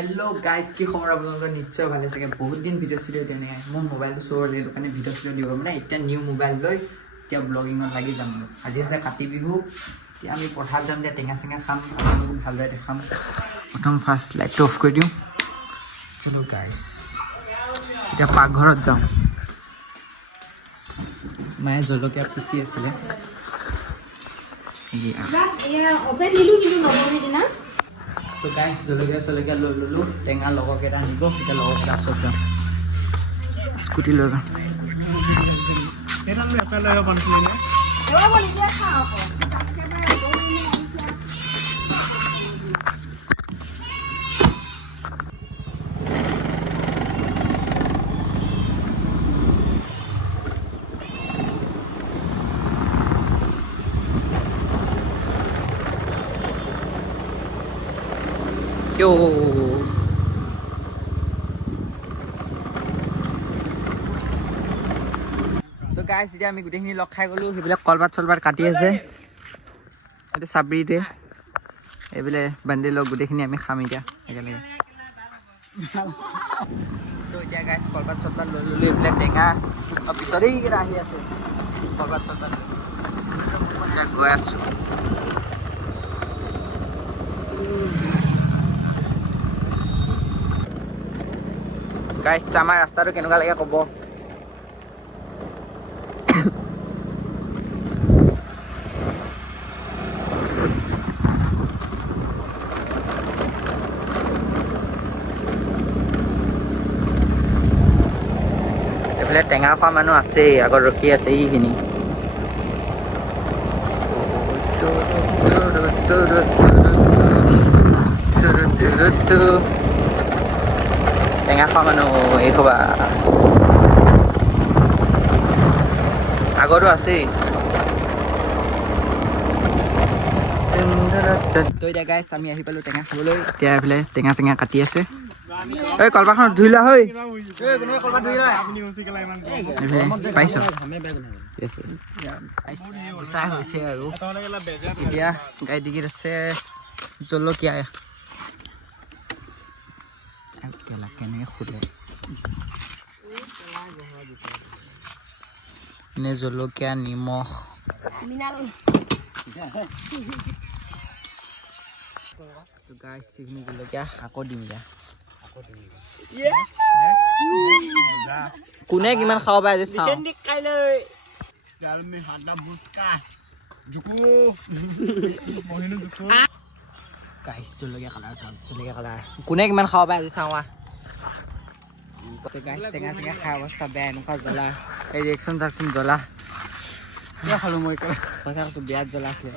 Hello guys की खबर আপোনালোকৰ নিশ্চয় ভালে চাগে বহুত দিন ভিডিঅ' চিডিঅ' দিয়া নাই মোৰ মোবাইলটো চোৰ হ'ল সেইটো কাৰণে ভিডিঅ' চিডিঅ' দিব মানে এতিয়া নিউ মোবাইল লৈ এতিয়া ব্লগিঙত লাগি যাম আজি আছে কাতি বিহু এতিয়া আমি পথাৰত যাম এতিয়া টেঙা চেঙা খাম আপোনালোকক ভালদৰে দেখাম প্ৰথম ফাৰ্ষ্ট লাইটটো অফ কৰি দিওঁ চলো গাইস এতিয়া পাকঘৰত যাওঁ মায়ে জলকীয়া পিচি আছিলে तो गाइस जलकिया लो लो टेंगा लगो केटा निको এটা লগৰ কেটা সব যাম স্কুটি লৈ যাম এটা লৈ এপেল লৈ বনছিলে নে এবা বলি দিয়া খা আকৌ Yo. তো গাইস এতিয়া আমি গুটেখিনি লগ খাই গলো হেবিলা কলবাত চলবাত কাটি আছে এটো সাবৰিতে এবিলে বান্ডে লগ গুটেখিনি আমি খাম এতিয়া একেলগে তো এতিয়া গাইস কলবাত চলবাত লৈ ললি এবিলা টেঙা পিছৰেই কেটা আহি আছে কলবাত চলবাত যা গৈ আছো গাইস আমাৰ ৰাস্তাটো কেনেকুৱা লাগে ক'ব এফালে টেঙা খোৱা মানুহ আছে আগত ৰখি আছে এইখিনি টেঙা খোৱা মানুহ এই খোৱা আগতো আছেই তো এতিয়া গাইছ আমি আহি পালোঁ টেঙা খাবলৈ এতিয়া এইফালে টেঙা চেঙা কাটি আছে ঐ কলপাতখন ধুই লোৱা হৈ পাইছ চাই হৈছে আৰু এতিয়া গাড়ী ডিগিত আছে জলকীয়া কেনেকৈ সোধে নে জলকীয়া নিমখ জলকীয়া আকৌ দিম দিয়া কোনে কিমান খাব পাৰে জলকীয়া কালাৰ কোনে কিমান খাব পাৰে আজি চাওঁ টেঙা চেঙা খাই অৱস্থা বেয়া এনেকুৱা জ্বলা এই ৰিয়েকশ্যন চাকচোন জ্বলা খালো মই কথা কৈছো বিয়াত জ্বলা আছিলে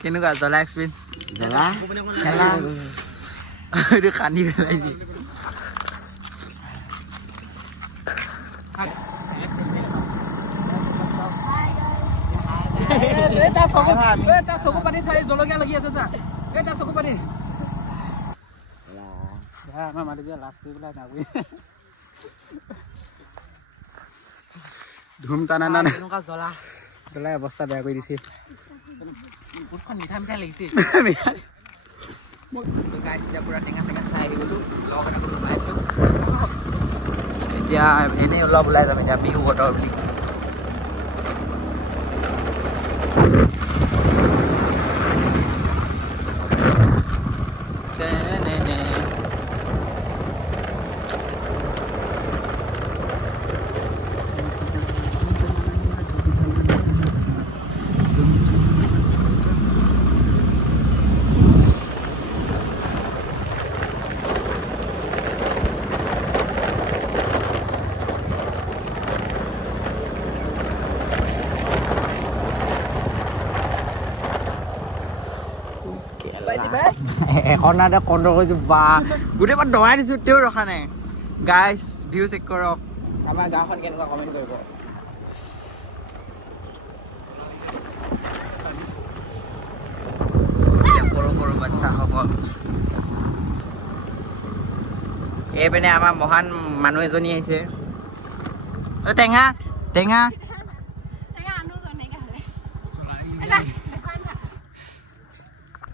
কেনেকুৱা জ্বলা এক্সপিৰিয়েঞ্চ জ্বলা এইটো খান্দি পেলাইছে চকু পানী চাই জলকীয়া লাগি আছে চা এটা চকু পানী আমাৰ মাতি যে লাজ কৰি পেলাই নাগৰি ধুম টানা নানে এনেকুৱা জ্বলাই অৱস্থা বেয়া কৰি দিছে মিঠা মিঠা লাগিছে এতিয়া পুৰা টেঙা চেঙা খাই আহি গ'লো লগ এটা গ'লো পাই গ'লো এতিয়া এনেই অলপ ওলাই যাম এতিয়া বিহু বতৰ বুলি এখন নাতে কণ্ড কৰিছো বা গোটেই পৰা দৰাই দিছো তেওঁ ৰখা নাই গাইছ ভিউ চেক কৰক আমাৰ গাঁওখন কেনেকুৱা কমেণ্ট কৰিব সৰু সৰু বাচ্চাসকল এইপিনে আমাৰ মহান মানুহ এজনী আহিছে টেঙা টেঙা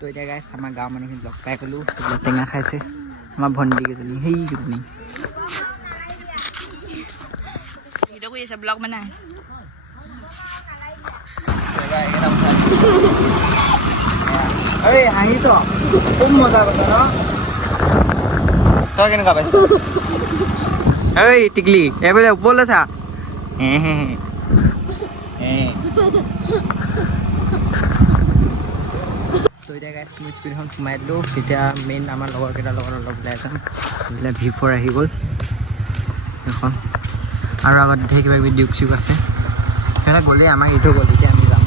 তো এতিয়া গাইছ আমাৰ গাঁৱৰ মানুহখিনি লগ পাই গ'লোঁ টেঙা খাইছে আমাৰ ভণ্টি কেইজনী সেইকেইজনী ভিডিঅ' কৰি আছে ব্লগ বনাই ঐ হাঁহিছ খুব মজা পাইছ ন তই কেনেকুৱা পাইছ ঐ টিকলি এইফালে ওপৰলৈ চা তো এতিয়া গাইছ মই স্কুটিখন সোমাই দিলোঁ তেতিয়া মেইন আমাৰ লগৰকেইটাৰ লগত অলপ ওলাই যাম এইফালে V4 আহি গ'ল এখন আৰু আগত ধেৰ কিবা কিবি ডিউক চিউক আছে সেইকাৰণে গ'লেই আমাৰ এইটো গ'ল এতিয়া আমি যাম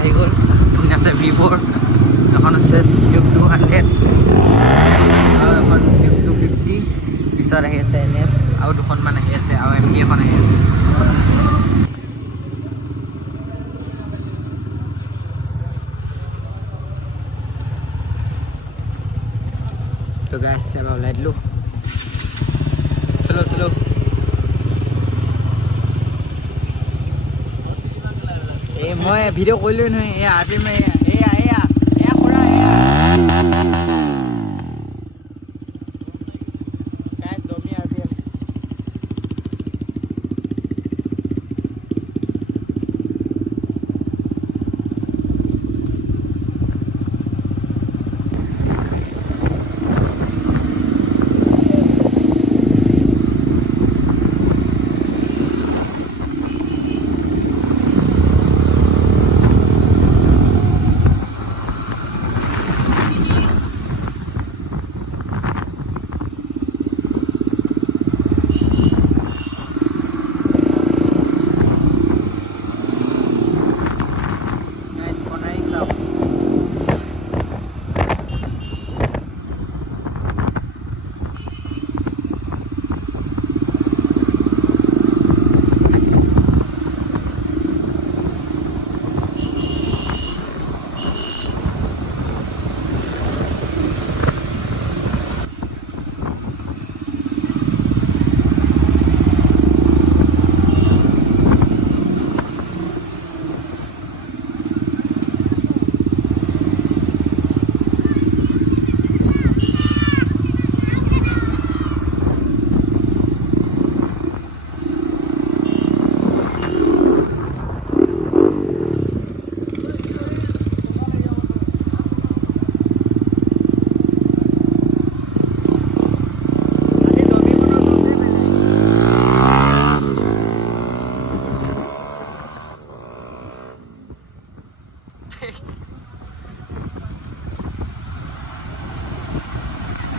আহি গ'ল আছে V4 এখন আছে ডিউক 200 আৰু এখন ডিউক 250 পিছত আহি আছে NS আৰু দুখনমান আহি আছে আৰু MT এখন আহি আছে তো গাইছ এবাৰ ওলাই দিলোঁ চলো চলো এই মই ভিডিঅ' কৰিলোঁ নহয় এয়া আজি মই এয়া কৰা এয়া গাইছ দমি RPM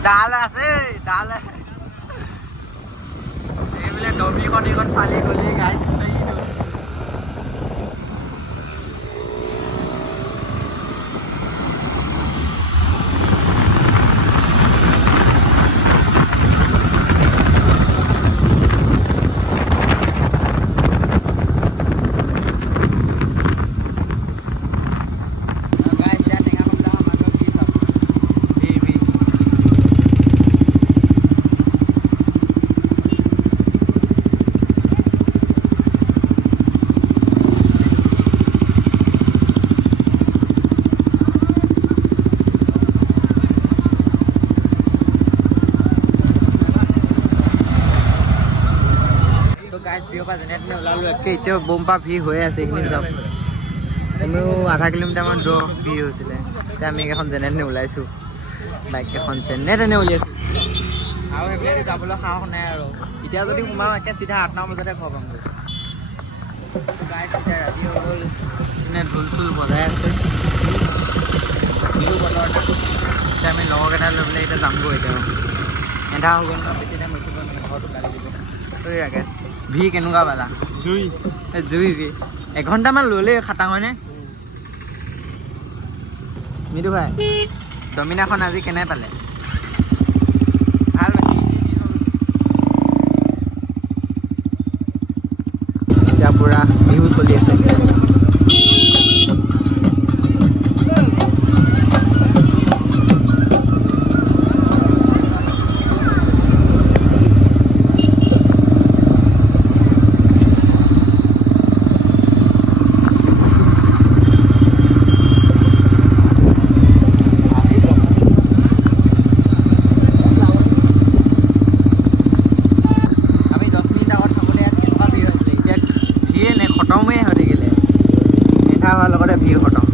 ডাল আছে ডাল এইবোলে ডমিখন এইখন ফালি গ'লি গাইছ গাইছ ভিৰৰ পৰা যেনে তেনে ওলালোঁ একে এতিয়াও বম্পা ভিৰ হৈ আছে এইখিনি যাওক কমেও আধা কিলোমিটাৰমান দূৰ ভিৰ হৈছিলে এতিয়া আমি এখন যেনে তেনে ওলাইছোঁ বাইক এখন যেনে তেনে উলিয়াইছোঁ আৰু সেইবিলাক যাবলৈ সাহস নাই আৰু এতিয়া যদি সোমাওঁ একে চিধা 8-9 বজাতে ঘৰ পামগৈ গাইছ এতিয়া ৰাতি হৈ গ'ল এনে ঢোল চোল বজাই আছে বিহু বতৰ এতিয়া আমি লগৰকেইটা লৈ পেলাই এতিয়া যামগৈ এতিয়া এন্ধা হৈ গ'ল ন বেছি টাইম উঠিব মানে ঘৰটো গালি দিব গাইছ ভি কেনেকুৱা পালা জুই ভি 1 ঘণ্টামান ল'লে খাটাং হয়নে মিঠু ভাই ডমিনাখন আজি কেনে পালে ভাল পাইছে এতিয়া পুৰা বিহু চলি আছে খতমেই হৈ থাকিলে মিঠা হোৱাৰ লগতে ভিৰ খতম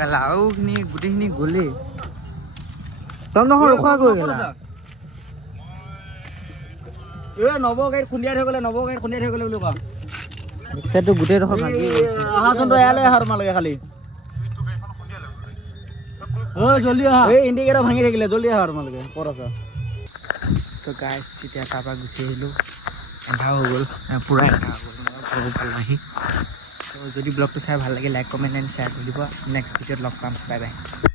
গেলা আৰু খিনি গোটেইখিনি গ'লেই তই নহয় ৰখোৱা গৈ গেলা নৱ গাড়ীত খুন্দিয়াই থৈ গ'লে বুলি কোৱা ৰিক্সাটো গোটেইডোখৰ ভাগি আহাচোন তই ইয়ালৈ আহা তোমালোকে খালি জল্দি আহা এই ইণ্ডিকেটাৰ ভাঙি থাকিলে জল্দি আহা তোমালোকে ক'ত আছা তো গাইছ এতিয়া তাৰপৰা গুচি আহিলোঁ এন্ধাৰ হৈ গ'ল পূৰা এন্ধাৰ হৈ গ'ল মই ঘৰো ভাল নাহি তো যদি ব্লগটো চাই ভাল লাগে লাইক কমেণ্ট এণ্ড শ্বেয়াৰ কৰি দিব নেক্সট ভিডিঅ'ত লগ পাম বাই বাই